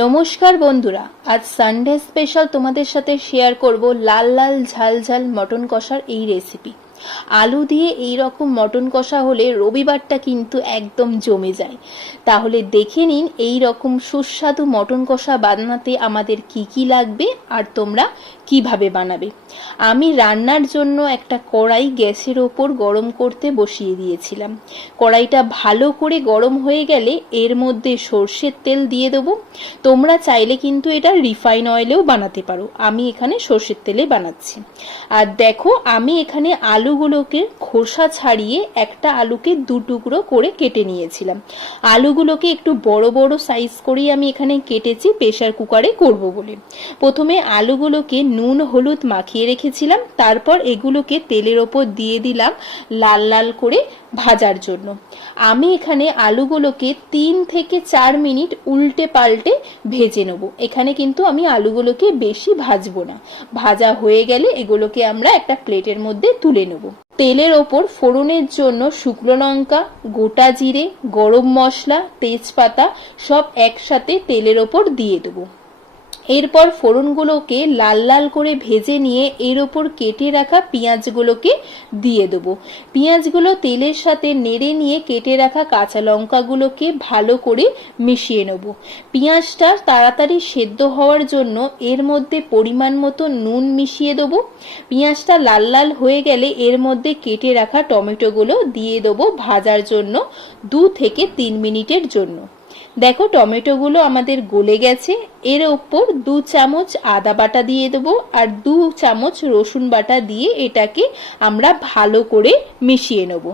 নমস্কার বন্ধুরা, আজ সানডে স্পেশাল তোমাদের সাথে শেয়ার করব লাল লাল ঝাল ঝাল মটন কষার এই রেসিপি। আলু দিয়ে এই রকম মটন কষা হলে রবিবারটা কিন্তু একদম জমে যায়। তাহলে দেখে নিন এই রকম সুস্বাদু মটন কষা বানাতে আমাদের কি কি লাগবে আর তোমরা কিভাবে বানাবে। আমি রান্নার জন্য একটা কড়াই গ্যাসের ওপর গরম করতে বসিয়ে দিয়েছিলাম। কড়াইটা ভালো করে গরম হয়ে গেলে এর মধ্যে সর্ষের তেল দিয়ে দেবো। তোমরা চাইলে কিন্তু এটা রিফাইন অয়েলেও বানাতে পারো, আমি এখানে সর্ষের তেলে বানাচ্ছি। আর দেখো, আমি এখানে আলুগুলোকে খোসা ছাড়িয়ে একটা আলুকে দু টুকরো করে কেটে নিয়েছিলাম। আলুগুলোকে একটু বড় বড় সাইজ করেই আমি এখানে কেটেছি, প্রেসার কুকারে করব বলে। প্রথমে আলুগুলোকে নুন হলুদ মাখিয়ে রেখেছিলাম, তারপর এগুলোকে তেলের ওপর দিয়ে দিলাম লাল লাল করে ভাজার জন্য। আমি এখানে আলুগুলোকে 3 থেকে 4 মিনিট উল্টে পাল্টে ভেজে নেব। এখানে কিন্তু আমি আলুগুলোকে বেশি ভাজবো না। ভাজা হয়ে গেলে এগুলোকে আমরা একটা প্লেটের মধ্যে তুলে নেব। তেলের ওপর ফোড়নের জন্য শুকনো লঙ্কা, গোটা জিরে, গরম মশলা, তেজপাতা সব একসাথে তেলের ওপর দিয়ে দেবো। এরপর ফোড়নগুলোকে লাল লাল করে ভেজে নিয়ে এর ওপর কেটে রাখা পেঁয়াজগুলোকে দিয়ে দেবো। পেঁয়াজগুলো তেলের সাথে নেড়ে নিয়ে কেটে রাখা কাঁচা লঙ্কাগুলোকে ভালো করে মিশিয়ে নেব। পেঁয়াজটা তাড়াতাড়ি সেদ্ধ হওয়ার জন্য এর মধ্যে পরিমাণ মতো নুন মিশিয়ে দেবো। পেঁয়াজটা লাল লাল হয়ে গেলে এর মধ্যে কেটে রাখা টমেটোগুলো দিয়ে দেবো ভাজার জন্য 2 থেকে 3 মিনিটের জন্য। দেখো, টমেটোগুলো আমাদের গলে গেছে। এর ওপর 2 চামচ আদা বাটা দিয়ে দেবো আর 2 চামচ রসুন বাটা দিয়ে এটাকে আমরা ভালো করে মিশিয়ে নেব।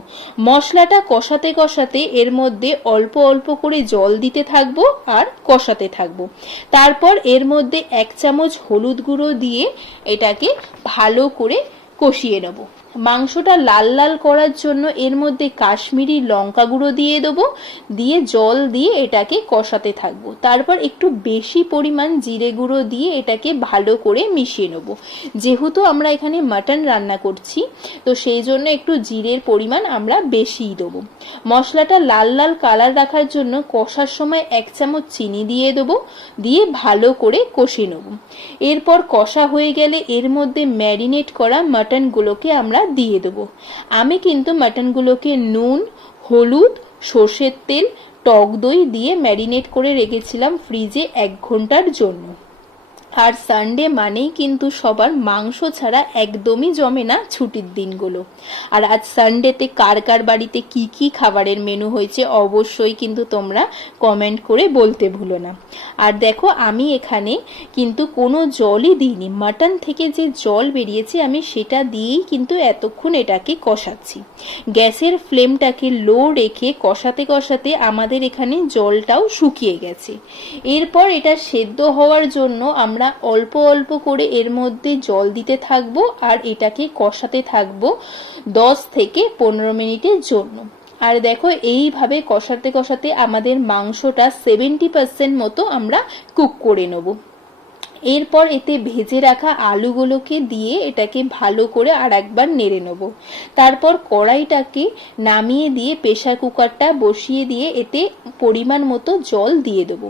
মশলাটা কষাতে কষাতে এর মধ্যে অল্প অল্প করে জল দিতে থাকবো আর কষাতে থাকবো। তারপর এর মধ্যে 1 চামচ হলুদ গুঁড়ো দিয়ে এটাকে ভালো করে কষিয়ে নেব। মাংসটা লাল লাল করার জন্য এর মধ্যে কাশ্মীরি লঙ্কা গুঁড়ো দিয়ে দেবো, দিয়ে জল দিয়ে এটাকে কষাতে থাকবো। তারপর একটু বেশি পরিমাণ জিরে গুঁড়ো দিয়ে এটাকে ভালো করে মিশিয়ে নেব। যেহেতু আমরা এখানে মাটন রান্না করছি, তো সেই জন্য একটু জিরের পরিমাণ আমরা বেশিই দেবো। মশলাটা লাল লাল কালার রাখার জন্য কষার সময় 1 চামচ চিনি দিয়ে দেবো, দিয়ে ভালো করে কষিয়ে নেব। এরপর কষা হয়ে গেলে এর মধ্যে ম্যারিনেট করা মাটনগুলোকে আমরা দিয়ে দেবো। আমি কিন্তু মাটনগুলোকে নুন, হলুদ, সর্ষের তেল, টক দই দিয়ে ম্যারিনেট করে রেখেছিলাম ফ্রিজে 1 ঘন্টার জন্য। আর সানডে মানেই কিন্তু সবার মাংস ছাড়া একদমই জমে না ছুটির দিনগুলো। আর আজ সানডেতে কার কার বাড়িতে কি কি খাবারের মেনু হয়েছে অবশ্যই কিন্তু তোমরা কমেন্ট করে বলতে ভুলো না। আর দেখো, আমি এখানে কিন্তু কোনো জলই দিইনি। মাটন থেকে যে জল বেরিয়েছে আমি সেটা দিয়েই কিন্তু এতক্ষণ এটাকে কষাচ্ছি। গ্যাসের ফ্লেমটাকে লো রেখে কষাতে কষাতে আমাদের এখানে জলটাও শুকিয়ে গেছে। এরপর এটা সেদ্ধ হওয়ার জন্য আমরা অল্প অল্প করে এর মধ্যে জল দিতে থাকবো আর এটাকে কষাতে থাকবো 10 থেকে 15 মিনিটের জন্য। আর দেখো, এইভাবে কষাতে কষাতে আমাদের মাংসটা 70% মতো আমরা কুক করে নেব। এরপর এতে ভেজে রাখা আলুগুলোকে দিয়ে এটাকে ভালো করে আর একবার নেড়ে নেব। তারপর কড়াইটাকে নামিয়ে দিয়ে প্রেসার কুকারটা বসিয়ে দিয়ে এতে পরিমাণ মতো জল দিয়ে দেবো।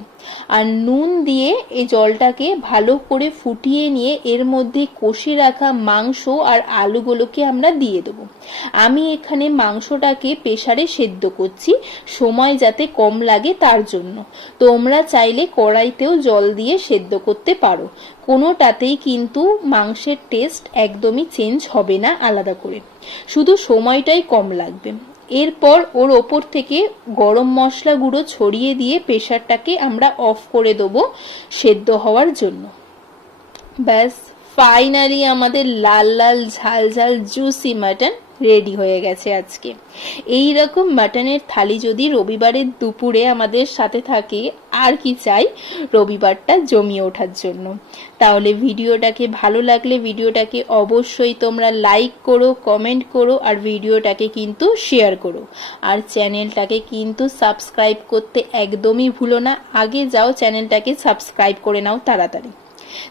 আর নুন দিয়ে এই জলটাকে ভালো করে ফুটিয়ে নিয়ে এর মধ্যে কষে রাখা মাংস আর আলুগুলোকে আমরা দিয়ে দেবো। আমি এখানে মাংসটাকে প্রেসারে সেদ্ধ করছি, সময় যাতে কম লাগে তার জন্য। তোমরা চাইলে কড়াইতেও জল দিয়ে সেদ্ধ করতে পারো, কোনোটাতেই কিন্তু মাংসের টেস্ট একদমই চেঞ্জ হবে না আলাদা করে, শুধু সময়টাই কম লাগবে। এরপর ওর ওপর থেকে গরম মশলা গুঁড়ো ছড়িয়ে দিয়ে প্রেসারটাকে আমরা অফ করে দেবো সেদ্ধ হওয়ার জন্য। ব্যাস, ফাইনালি আমাদের লাল লাল ঝাল ঝাল জুসি মাটন রেডি হয়ে গেছে আজকে। এই রকম মাটনের থালি যদি রবিবারের দুপুরে আমাদের সাথে থাকে, আর কি চাই রবিবারটা জমিয়ে ওঠার জন্য। তাহলে ভিডিওটাকে ভালো লাগলে ভিডিওটাকে অবশ্যই তোমরা লাইক করো, কমেন্ট করো আর ভিডিওটাকে কিন্তু শেয়ার করো। আর চ্যানেলটাকে কিন্তু সাবস্ক্রাইব করতে একদমই ভুলো না। আগে যাও চ্যানেলটাকে সাবস্ক্রাইব করে নাও তাড়াতাড়ি।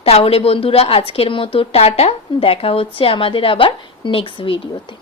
তাহলে বন্ধুরা, আজকের মতো টাটা, দেখা হচ্ছে আমাদের আবার নেক্সট ভিডিওতে।